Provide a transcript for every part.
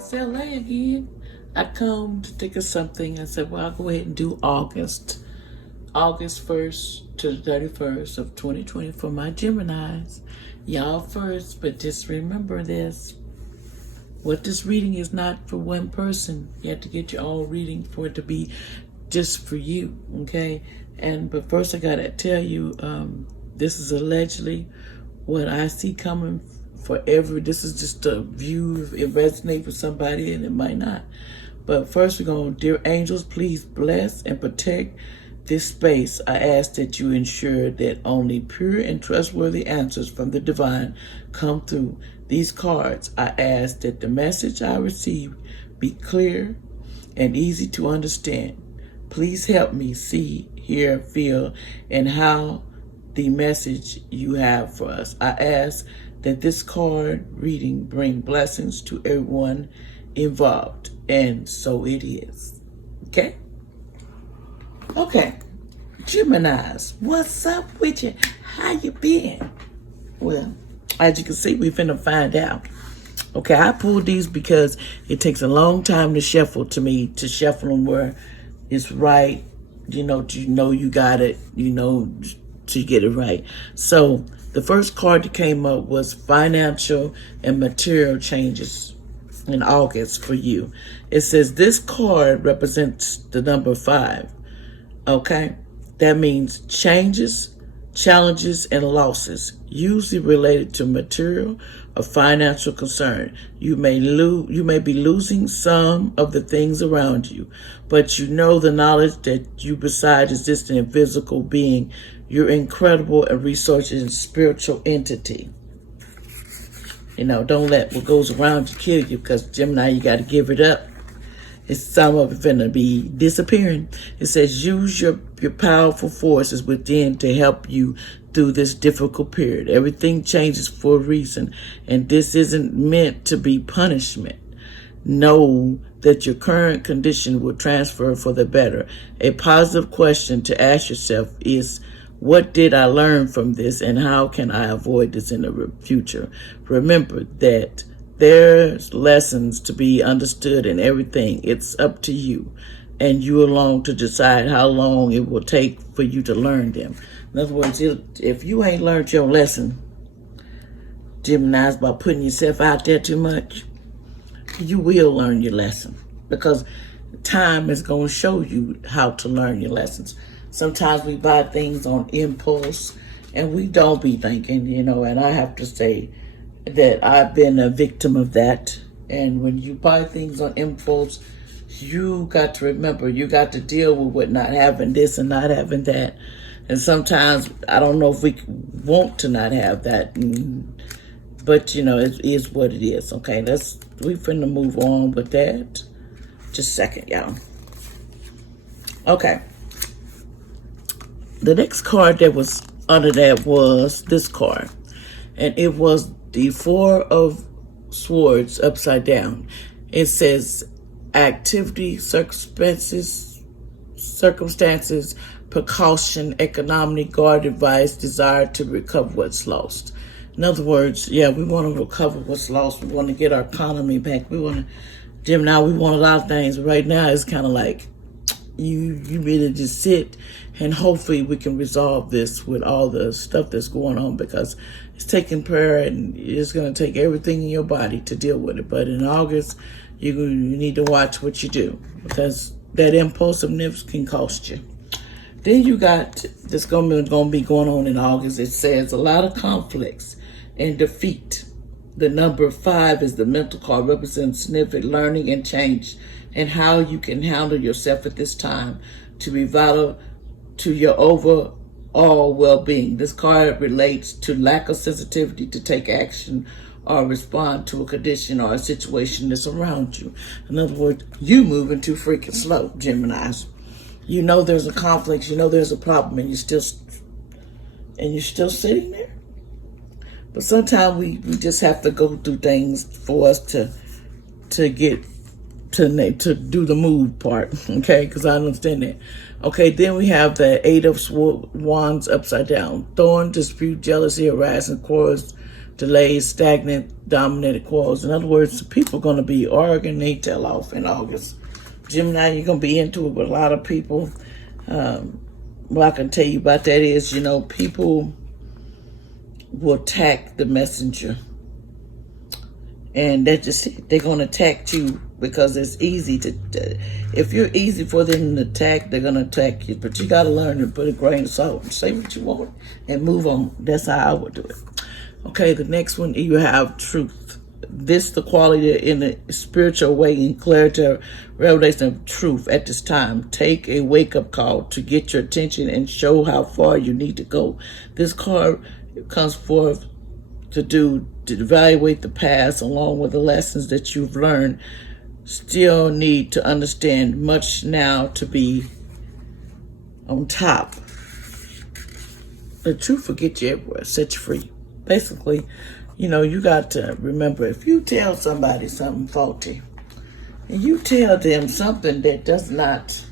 It's LA again. I come to think of something. I said, well, I'll go ahead and do August 1st to the 31st of 2020 for my Geminis. Y'all first, but just remember this. What this reading is not for one person. You have to get your own reading for it to be just for you, okay? But first I gotta tell you, this is allegedly what I see coming for this is just a view. It resonates with somebody and it might not. But first we're going, dear angels, please bless and protect this space. I ask that you ensure that only pure and trustworthy answers from the divine come through these cards. I ask that the message I receive be clear and easy to understand. Please help me see, hear, feel, and how the message you have for us. I ask that this card reading bring blessings to everyone involved. And so it is. Okay? Okay. Geminis, what's up with you? How you been? Well, as you can see, we finna find out. Okay, I pulled these because it takes a long time to shuffle them where it's right, you got it, to get it right. So the first card that came up was financial and material changes in August for you. It says this card represents the number 5. Okay, that means changes, challenges, and losses, usually related to material or financial concern. You may be losing some of the things around you, but you know the knowledge that you, besides existing a physical being, you're incredible and resources and spiritual entity. Don't let what goes around you kill you, because Gemini, you got to give it up. It's some of it finna be disappearing. It says use your powerful forces within to help you through this difficult period. Everything changes for a reason, and this isn't meant to be punishment. Know that your current condition will transfer for the better. A positive question to ask yourself is, what did I learn from this, and how can I avoid this in the future? Remember that there's lessons to be understood in everything. It's up to you, and you alone to decide how long it will take for you to learn them. In other words, if you ain't learned your lesson, Gemini's, by putting yourself out there too much, you will learn your lesson, because time is going to show you how to learn your lessons. Sometimes we buy things on impulse and we don't be thinking, and I have to say that I've been a victim of that. And when you buy things on impulse, you got to remember, you got to deal with what not having this and not having that. And sometimes I don't know if we want to not have that, but it is what it is. Okay, we finna move on with that. Just a second, y'all. Okay. The next card that was under that was this card, and it was the 4 of Swords upside down. It says activity, circumstances, precaution, economy, guard advice, desire to recover what's lost. In other words, we want to recover what's lost. We want to get our economy back. We want to, we want a lot of things. Right now, it's kind of like you really just sit, and hopefully we can resolve this with all the stuff that's going on, because it's taking prayer and it's going to take everything in your body to deal with it. But in August, you need to watch what you do, because that impulsiveness can cost you. Then you got this going to be going on in August. It says a lot of conflicts and defeat. The number 5 is the mental card, represents significant learning and change, and how you can handle yourself at this time to be vital to your overall well-being. This card relates to lack of sensitivity to take action or respond to a condition or a situation that's around you. In other words, you moving too freaking slow, Geminis. There's a conflict, there's a problem, and you're still sitting there. But sometimes we just have to go through things for us to get to do the move part, okay? Because I understand that. Okay, then we have the 8 of Wands upside down. Thorn, dispute, jealousy, harassment, quarrels, delays, stagnant, dominated quarrels. In other words, people are going to be arguing they tail off in August. Gemini, you're going to be into it with a lot of people. What I can tell you about that is, people will attack the messenger. And they're going to attack you because it's easy if you're easy for them to attack, they're going to attack you. But you got to learn to put a grain of salt and say what you want and move on. That's how I would do it. Okay, the next one, you have truth. This the quality in a spiritual way in clarity, revelation of truth at this time. Take a wake-up call to get your attention and show how far you need to go. This card comes forth to evaluate the past along with the lessons that you've learned. Still need to understand much now to be on top. The truth will get you everywhere, set you free. Basically, you got to remember, if you tell somebody something faulty, and you tell them something that does not,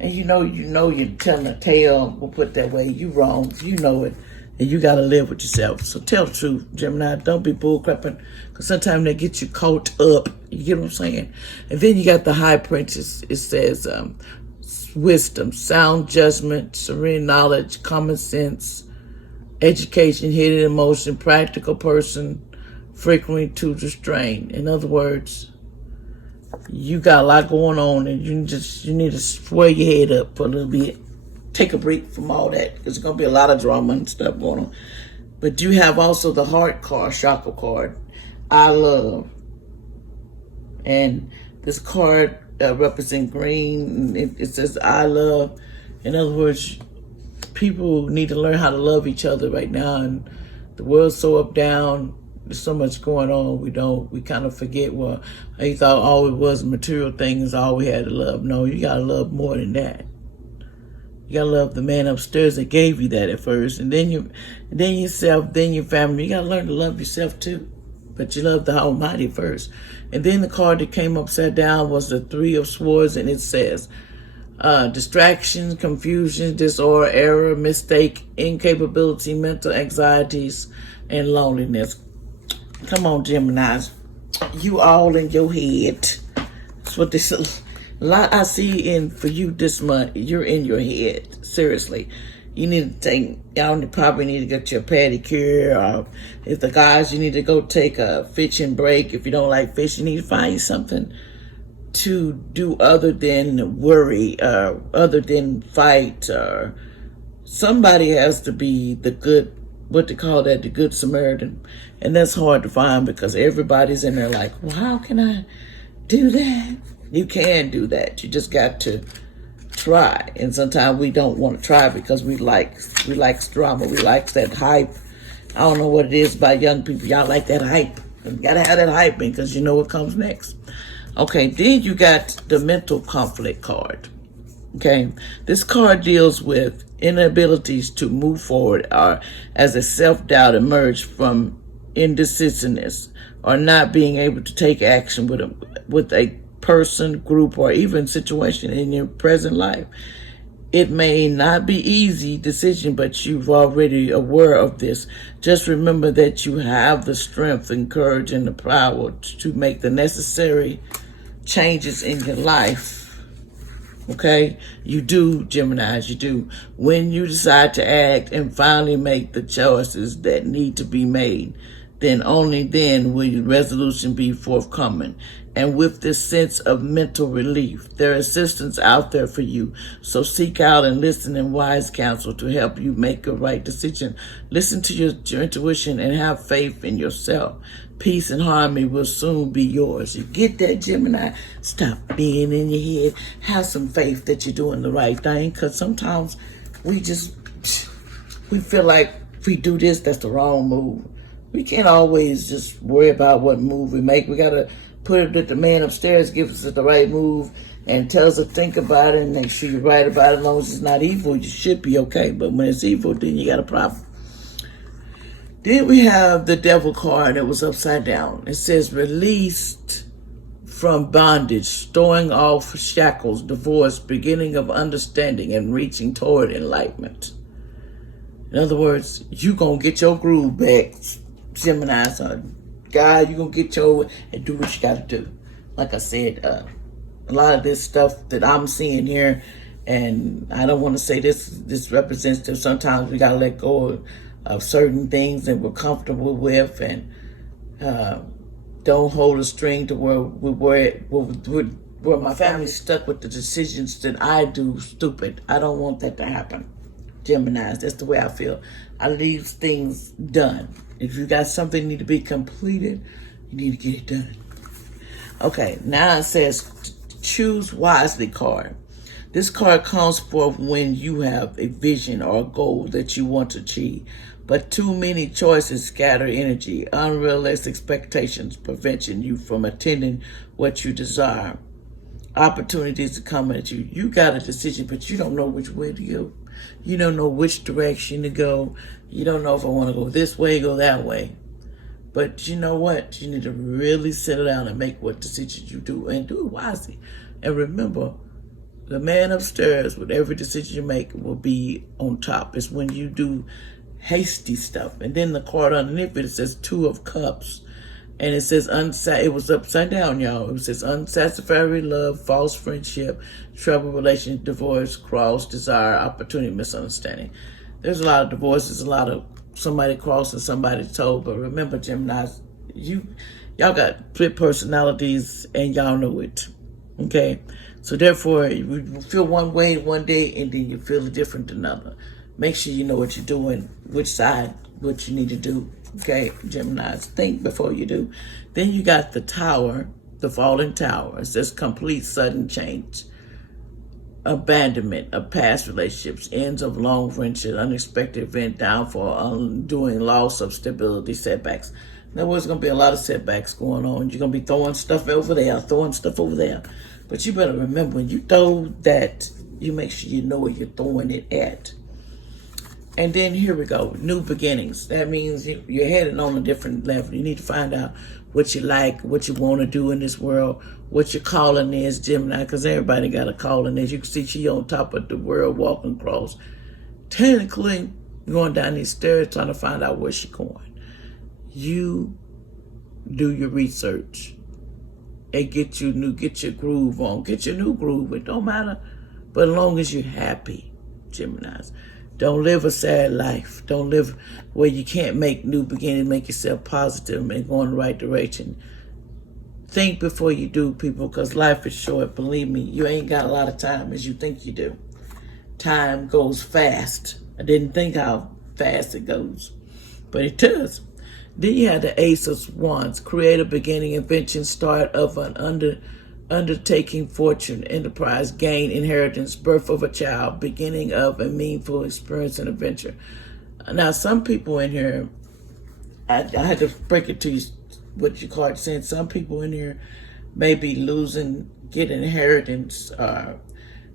and you're telling a tale, we'll put it that way, you wrong, you know it, and you got to live with yourself. So tell the truth, Gemini. Don't be bullcrapping, because sometimes they get you caught up. You get what I'm saying? And then you got the high princess. It says wisdom, sound judgment, serene knowledge, common sense, education, hidden emotion, practical person, frequently too restrained. In other words, you got a lot going on, and you need to sway your head up for a little bit. Take a break from all that, because there's going to be a lot of drama and stuff going on. But you have also the heart card, chakra card, I love. And this card represents green. It says I love. In other words, people need to learn how to love each other right now. And the world's so up down. There's so much going on. We kind of forget, well, I thought all it was material things, all we had to love. No, you got to love more than that. You gotta love the man upstairs that gave you that at first, and then yourself, then your family. You gotta learn to love yourself too, but you love the Almighty first. And then the card that came upside down was the Three of Swords, and it says, distractions, confusion, disorder, error, mistake, incapability, mental anxieties, and loneliness. Come on, Geminis, you all in your head. That's what this is. A lot I see in for you this month, you're in your head. Seriously. You need to y'all probably need to get your pedicure. Or if the guys, you need to go take a fishing break. If you don't like fish, you need to find something to do other than worry, other than fight. Somebody has to be the good, what they call that, the good Samaritan. And that's hard to find because everybody's in there like, well, how can I do that? You can do that. You just got to try. And sometimes we don't want to try because we like drama. We like that hype. I don't know what it is about young people. Y'all like that hype. You got to have that hype because you know what comes next. Okay, then you got the mental conflict card. Okay, this card deals with inabilities to move forward or as a self-doubt emerge from indecisiveness or not being able to take action with a person, group, or even situation in your present life. It may not be easy decision, but you're already aware of this. Just remember that you have the strength and courage and the power to make the necessary changes in your life. Okay? You do, Geminis, you do. When you decide to act and finally make the choices that need to be made, then only then will your resolution be forthcoming. And with this sense of mental relief, there is assistance out there for you. So seek out and listen in wise counsel to help you make a right decision. Listen to your intuition and have faith in yourself. Peace and harmony will soon be yours. You get that, Gemini? Stop being in your head. Have some faith that you're doing the right thing, because sometimes we feel like if we do this, that's the wrong move. We can't always just worry about what move we make. We got to put it that the man upstairs gives us the right move and tells us to think about it and make sure you're right about it. As long as it's not evil, you should be okay. But when it's evil, then you got a problem. Then we have the devil card that was upside down. It says released from bondage, throwing off shackles, divorce, beginning of understanding, and reaching toward enlightenment. In other words, you going to get your groove back. Gemini. So, God, you're going to get your and do what you got to do. Like I said, a lot of this stuff that I'm seeing here, and I don't want to say this representative. Sometimes we got to let go of certain things that we're comfortable with, and don't hold a string to where my family's stuck with the decisions that I do stupid. I don't want that to happen. Geminis, that's the way I feel. I leave things done. If you got something need to be completed, you need to get it done. Okay, now it says choose wisely card. This card comes forth when you have a vision or a goal that you want to achieve, but too many choices scatter energy. Unrealistic expectations preventing you from attending what you desire. Opportunities are coming at you. You got a decision, but you don't know which way to go. You don't know which direction to go. You don't know if I want to go this way, go that way. But you know what? You need to really sit down and make what decisions you do, and do it wisely. And remember, the man upstairs with every decision you make will be on top. It's when you do hasty stuff. And then the card underneath it says Two of Cups. And it says, it was upside down, y'all. It says unsatisfactory love, false friendship, trouble, relation, divorce, cross, desire, opportunity, misunderstanding. There's a lot of divorces, a lot of somebody crossing somebody's toe. But remember, Geminis, y'all got split personalities and y'all know it. Okay? So therefore, you feel one way one day and then you feel different another. Make sure you know what you're doing, which side, what you need to do. Okay, Geminis, think before you do. Then you got the Tower, the falling tower. It says complete sudden change, abandonment of past relationships, ends of long friendships, unexpected event, downfall, undoing, loss of stability, setbacks. In other words, there's going to be a lot of setbacks going on. You're going to be throwing stuff over there, But you better remember, when you throw that, you make sure you know where you're throwing it at. And then here we go, new beginnings. That means you're heading on a different level. You need to find out what you like, what you want to do in this world, what your calling is, Gemini, because everybody got a calling. As you can see, she on top of the world walking across. Technically, going down these stairs trying to find out where she's going. You do your research and get your groove on. Get your new groove. It don't matter, but as long as you're happy, Geminis. Don't live a sad life. Don't live where you can't make new beginnings, make yourself positive and go in the right direction. Think before you do, people, because life is short. Believe me, you ain't got a lot of time as you think you do. Time goes fast. I didn't think how fast it goes, but it does. Then you have the Ace of Wands, create a beginning, invention, start of an undertaking, fortune, enterprise, gain, inheritance, birth of a child, beginning of a meaningful experience and adventure. Now, some people in here, I had to break it to you what your card saying. Some people in here may be losing, getting inheritance,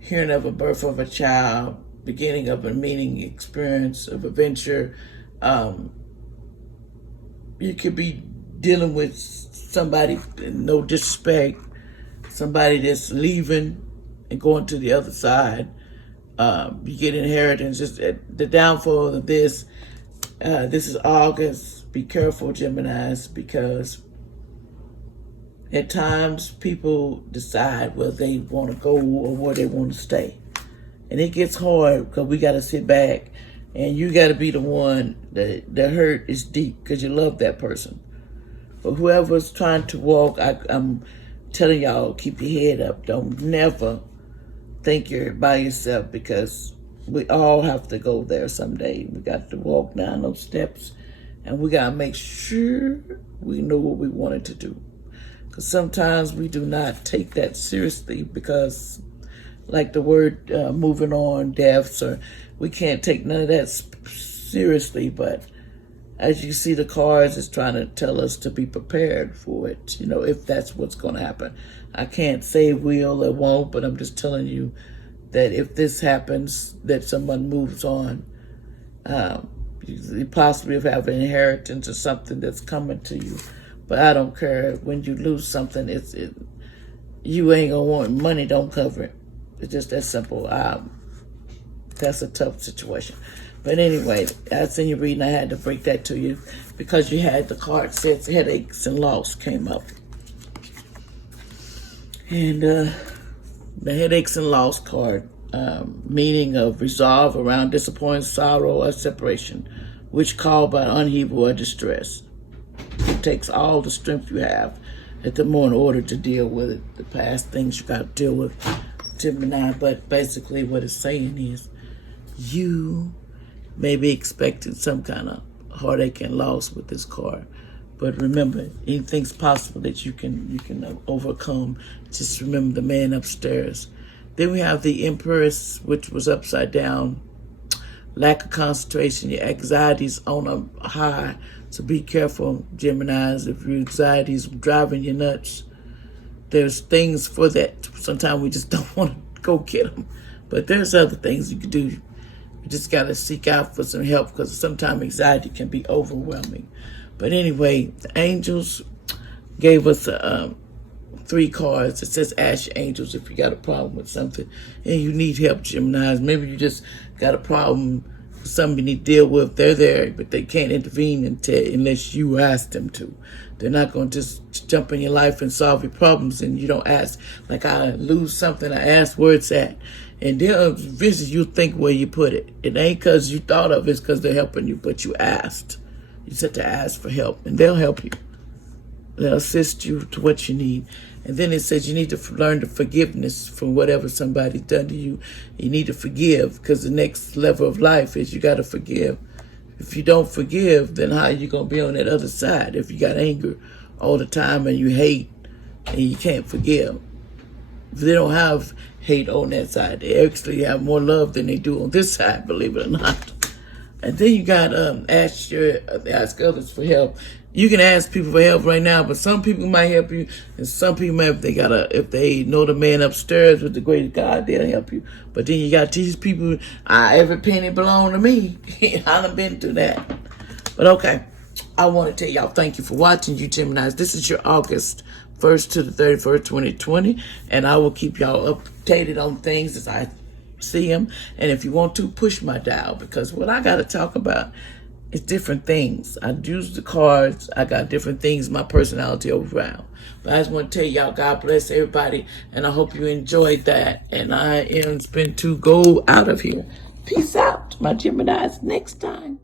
hearing of a birth of a child, beginning of a meaning, experience of adventure. You could be dealing with somebody, no disrespect, somebody that's leaving and going to the other side. You get inheritance. Just the downfall of this. This is August. Be careful, Geminis, because at times people decide where they want to go or where they want to stay. And it gets hard because we got to sit back and you got to be the one that the hurt is deep because you love that person. But whoever's trying to walk, I'm telling y'all, keep your head up. Don't never think you're by yourself, because we all have to go there someday. We got to walk down those steps, and we got to make sure we know what we wanted to do. Because sometimes we do not take that seriously because, like the word moving on, deaths, or we can't take none of that seriously. But as you see, the cards is trying to tell us to be prepared for it, if that's what's going to happen. I can't say it will or won't, but I'm just telling you that if this happens, that someone moves on, you possibly have an inheritance or something that's coming to you. But I don't care. When you lose something, you ain't going to want money, don't cover it. It's just that simple. That's a tough situation. But anyway, that's in your reading. I had to break that to you because you had the card says headaches and loss came up. And the headaches and loss card, meaning of resolve around disappointment, sorrow, or separation, which called by upheaval or distress. It takes all the strength you have at the moment in order to deal with it. The past things you got to deal with, Gemini. But basically what it's saying is you may be expecting some kind of heartache and loss with this card. But remember, anything's possible that you can overcome. Just remember the man upstairs. Then we have the Empress, which was upside down. Lack of concentration, your anxiety's on a high. So be careful, Geminis, if your anxiety's driving you nuts. There's things for that. Sometimes we just don't want to go get them. But there's other things you can do. You just got to seek out for some help because sometimes anxiety can be overwhelming. But anyway, the angels gave us 3 cards. It says ask your angels if you got a problem with something and you need help, Geminis. Maybe you just got a problem, something you need to deal with. They're there, but they can't intervene unless you ask them to. They're not going to just jump in your life and solve your problems and you don't ask. Like I lose something, I ask where it's at. And they'll visit you, think where you put it. It ain't because you thought of it, it's because they're helping you, but you asked. You said to ask for help, and they'll help you. They'll assist you to what you need. And then it says you need to learn the forgiveness from whatever somebody's done to you. You need to forgive because the next level of life is you got to forgive. If you don't forgive, then how are you going to be on that other side? If you got anger all the time and you hate and you can't forgive. They don't have hate on that side. They actually have more love than they do on this side, believe it or not. And then you got ask others for help. You can ask people for help right now, but some people might help you, and some people might, if they know the man upstairs with the great God, they'll help you. But then you got these people, every penny belong to me. I done been through that. But okay, I want to tell y'all thank you for watching, you Geminis. This is your August 1st to the 31st, 2020, and I will keep y'all updated on things as I see them. And if you want to, push my dial, because what I got to talk about is different things. I use the cards. I got different things, my personality around. But I just want to tell y'all, God bless everybody, and I hope you enjoyed that. And I am spent to go out of here. Peace out, my Geminis. Next time.